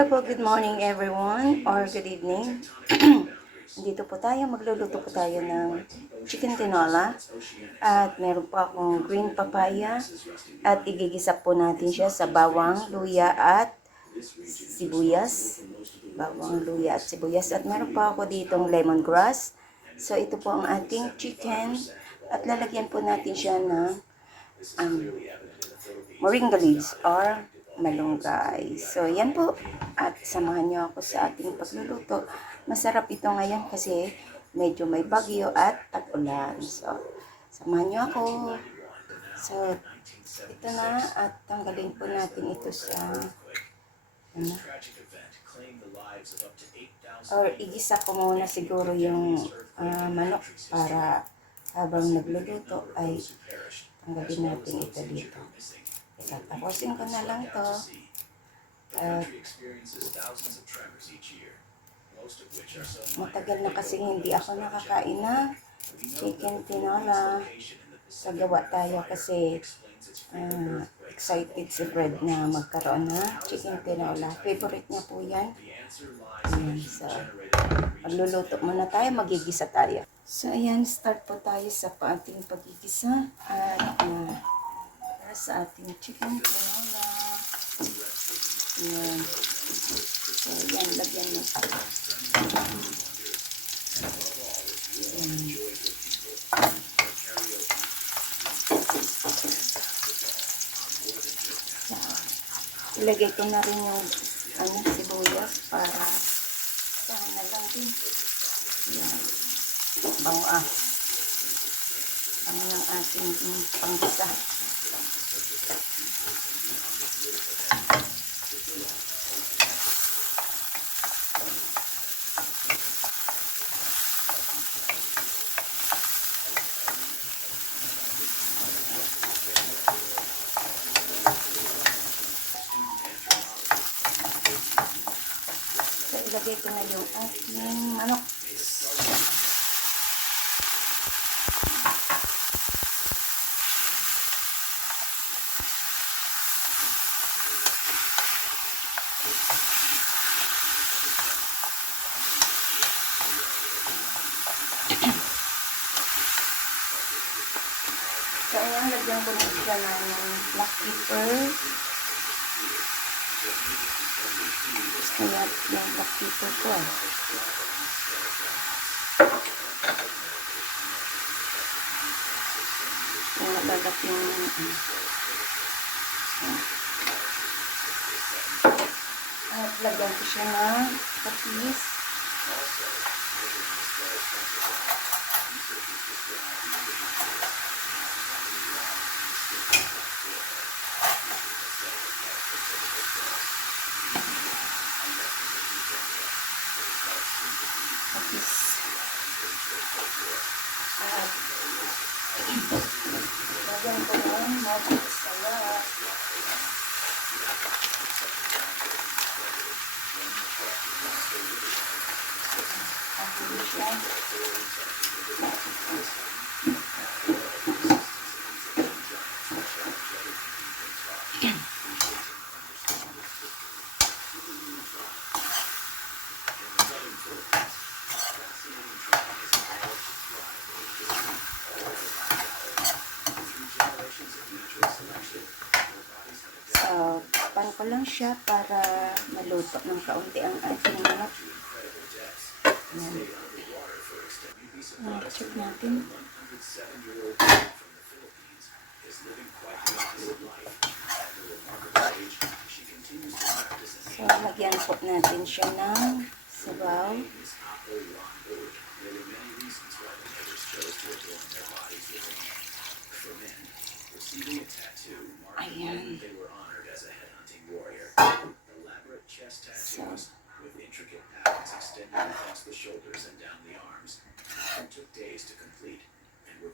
Hello po, good morning everyone or good evening. Dito po tayo, magluluto po tayo ng chicken tinola at meron po akong green papaya at igigisa po natin siya sa bawang, luya at sibuyas. Bawang, luya at sibuyas at meron po ako ditong lemongrass. So ito po ang ating chicken at lalagyan po natin siya ng moringa leaves or malunggay. So, yan po. At samahan niyo ako sa ating pagluluto. Masarap ito ngayon kasi medyo may bagyo at tag-ulan. So, samahan niyo ako. So, ito na at tanggalin po natin ito sa or igisa ko muna siguro yung manok para habang nagluluto ay tanggalin natin ito dito. Tatapusin ko na lang to. Matagal na kasi hindi ako nakakain na chicken tinola. Sagawa tayo kasi excited si Fred na magkaroon na chicken tinola. Favorite niya po yan. Ayan, so, magluluto muna tayo, magigisa tayo. So, ayan, start po tayo sa ating pagigisa. At sa ating chicken tinola. Ayan. So, yan. Lagyan mo. Ayan. So, ilagay ko na rin yung sibuyas para saan na lang din. Ayan. Bango bango ng ating panggisa. So, ilagay ko na yung ating manok. So, ayan, lagyan ko na siya ng black pepper. Kaya yung black pepper ko. Yung nagagat yung at lagyan ko siya ng patis. At lagyan ko ng mozzarella. So, pan ko lang siya para maluto ng kaunti ang ating manok. Check natin. So, lagyan po natin siya ng sabaw. Ayan. So,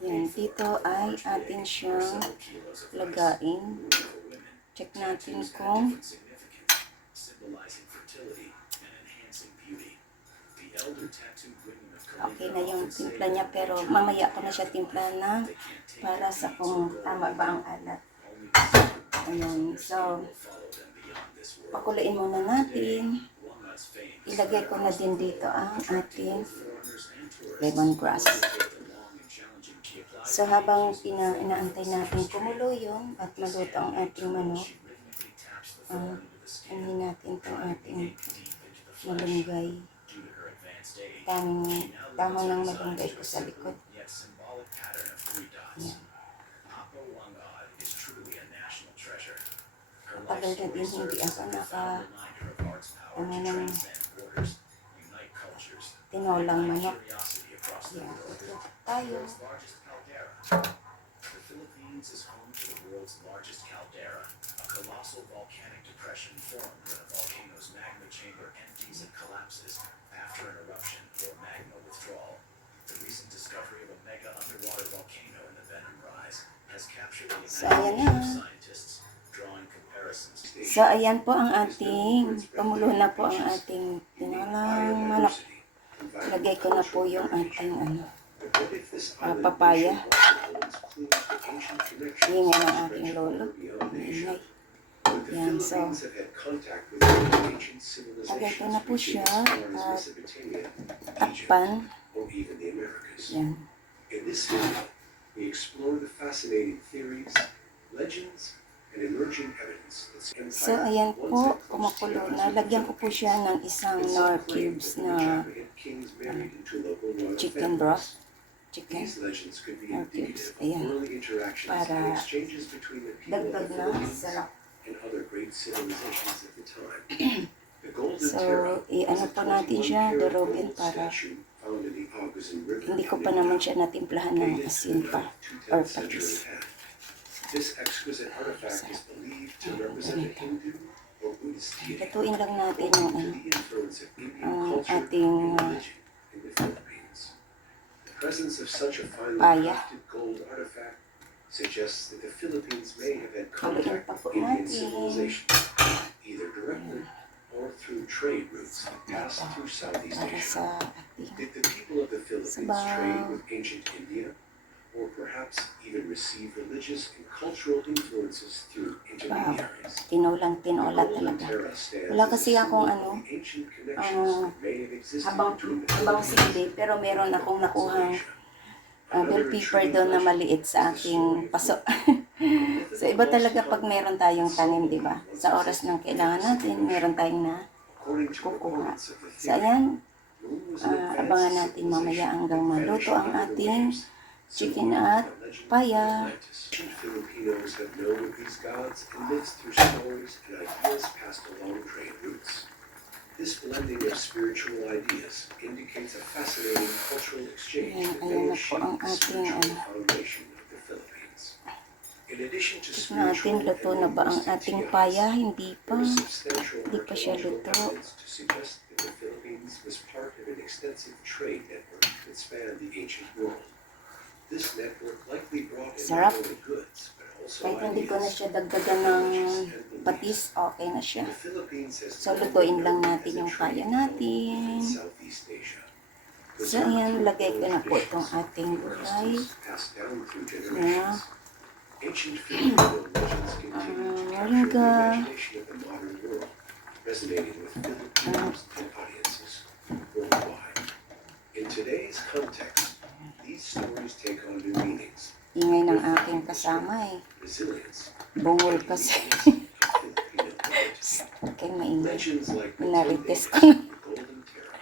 yan, dito ay atin siyang lagain. Check natin kung okay na yung timpla niya, pero mamaya ko na siya timpla na para sa kung tama ba ang alat. Ayan, so pakuluin muna natin. Ilagay ko na din dito ang ating lemongrass. So habang inaantay natin kumulo yun at maluto ang ating manok, ano natin itong ating malunggay. Dahon ng malunggay ko sa likod. Yan. Matagal na din hindi ako ng tinolang manok. Yan. Ito tayo. The Philippines is home to the world's largest caldera, a colossal volcanic depression formed when a volcano's magma chamber empties and collapses after an eruption or magma withdrawal. The recent discovery of a mega underwater volcano in the Venom Rise has captured the imagination of scientists, drawing comparisons. So, ayan po ang ating, pamulo na po ang ating tinolang manok. Lagay ko na po yung ating papaya. Ingay ng ating lolo. Ingay. Yan, so, lagay ko na po siya at takpan. Yan. In this video, we explore the fascinating theories, legends, and emerging evidence that So, ayan po, kumukulo na. Lagyan ko po siya ng isang Knorr cubes na chicken broth. Chicken Knorr cubes. Ayan. Para dagdag na sarap. So, i-ano po natin siya, durugin para hindi ko pa naman siya natimplahan ng asin pa or patis. This exquisite artifact is believed to represent a Hindu or Buddhist deity. Lutuin lang natin yung The influence of Indian ang culture ating and religion in the Philippines. The presence of such a finely paya. crafted gold artifact suggests that the Philippines may have had Haluin contact pa po with Indian natin. civilization, either directly or through trade routes that passed through Southeast Para Asia. sa ating Did the people of the Philippines Sabaw. trade with ancient India, or perhaps even receive religious and cultural influences through intermediaries? tinola talaga. Terra stands Wala as kasi a akong symbol of the ancient connections that may have existed habang between the sili, pero meron akong nakuhang bell pepper doon na maliit sa aking paso. So, iba talaga pag meron tayong tanim, di ba? Sa oras ng kailangan natin, meron tayong na According to kukuha. reports of the So, theory, ayan, Moon was an advanced abangan natin mamaya hanggang maluto ang ating chicken at paya. Ancient Filipinos have known of these gods and myths through stories and ideas passed along trade routes. This blending of spiritual ideas indicates a fascinating cultural exchange that may Ayan na have po ang shaped the ating spiritual foundation of the Philippines. In addition to natin, spiritual luto and na ba ang linguistic ating theories, paya? Hindi pa. there is substantial Hindi pa siya archaeological luto. evidence to suggest that the Philippines was part of an extensive trade network that spanned the ancient world. This network likely brought in Sarap. not only goods, but also Kahit hindi ko na ideas. siya dagdagan ng patis, okay na siya. The Philippines has So, lutuin lang natin yung paya natin. Southeast Asia. So, ayan, lagay ko na po itong ating gulay Passed down through na generations. Ancient Filipino legends continue to capture the moringa. imagination of the modern world, resonating with Filipinos and audiences worldwide. In today's context, these stories take on new meanings. Ingay ng aking kasama eh. Resilience, Bungol kasi. Filipino heritage. Okay, maingay. Legends like the Minarites ko Golden na. Terra,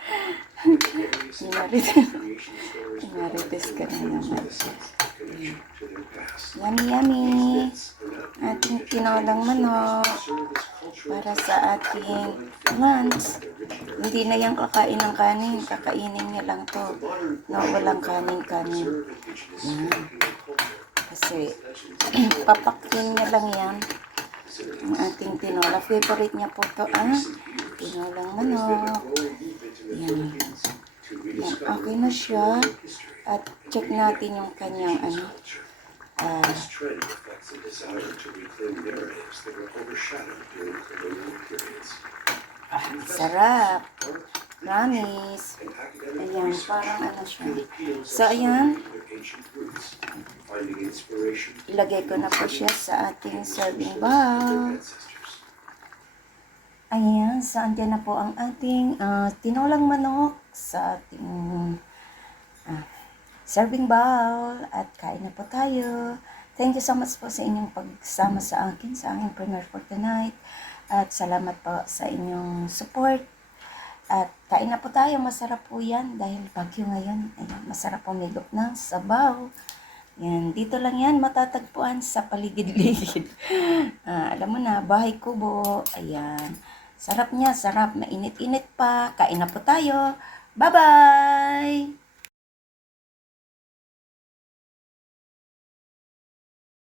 and the various Minarites. creation stories Minarites ka na Filipinos naman. with a sense of connection to their past. Yummy, yummy. Myths are not merely Ating entertaining tinolang stories, manok but serve as cultural para textbooks sa ating that remind lunch. Filipinos of their rich heritage. Hindi na yan kakain ng kanin. Kakainin niya lang to. The modern No, walang kanin-kanin. preserve indigenous Filipino culture. Kasi Legends of papaktin niya lang yan. resilience. Ang ating tinola. Favorite niya po to tinolang manok. Yan. Yan, okay na siya. At check natin yung kanyang This trend reflects a desire to reclaim narratives that were overshadowed during colonial periods. sarap. Art, Promise. and academic Ayan, research, parang ano siya. Filipinos So, are ayan. celebrating their ancient roots, finding inspiration Ilagay ko na po siya sa ating serving from bowl. their ancestors. Ayan, so andyan na po ang ating tinolang manok sa ating serving bowl at kain na po tayo. Thank you so much po sa inyong pagsama sa akin, sa aking premiere for tonight. At salamat po sa inyong support. At kain na po tayo, masarap po yan dahil bagyo ngayon. Ayan, masarap po umigop ng sabaw. Yan, dito lang yan matatagpuan sa paligid-ligid. Alam mo na, bahay kubo. Ayan. Sarap niya, sarap. Mainit-init pa. Kain na po tayo. Bye-bye!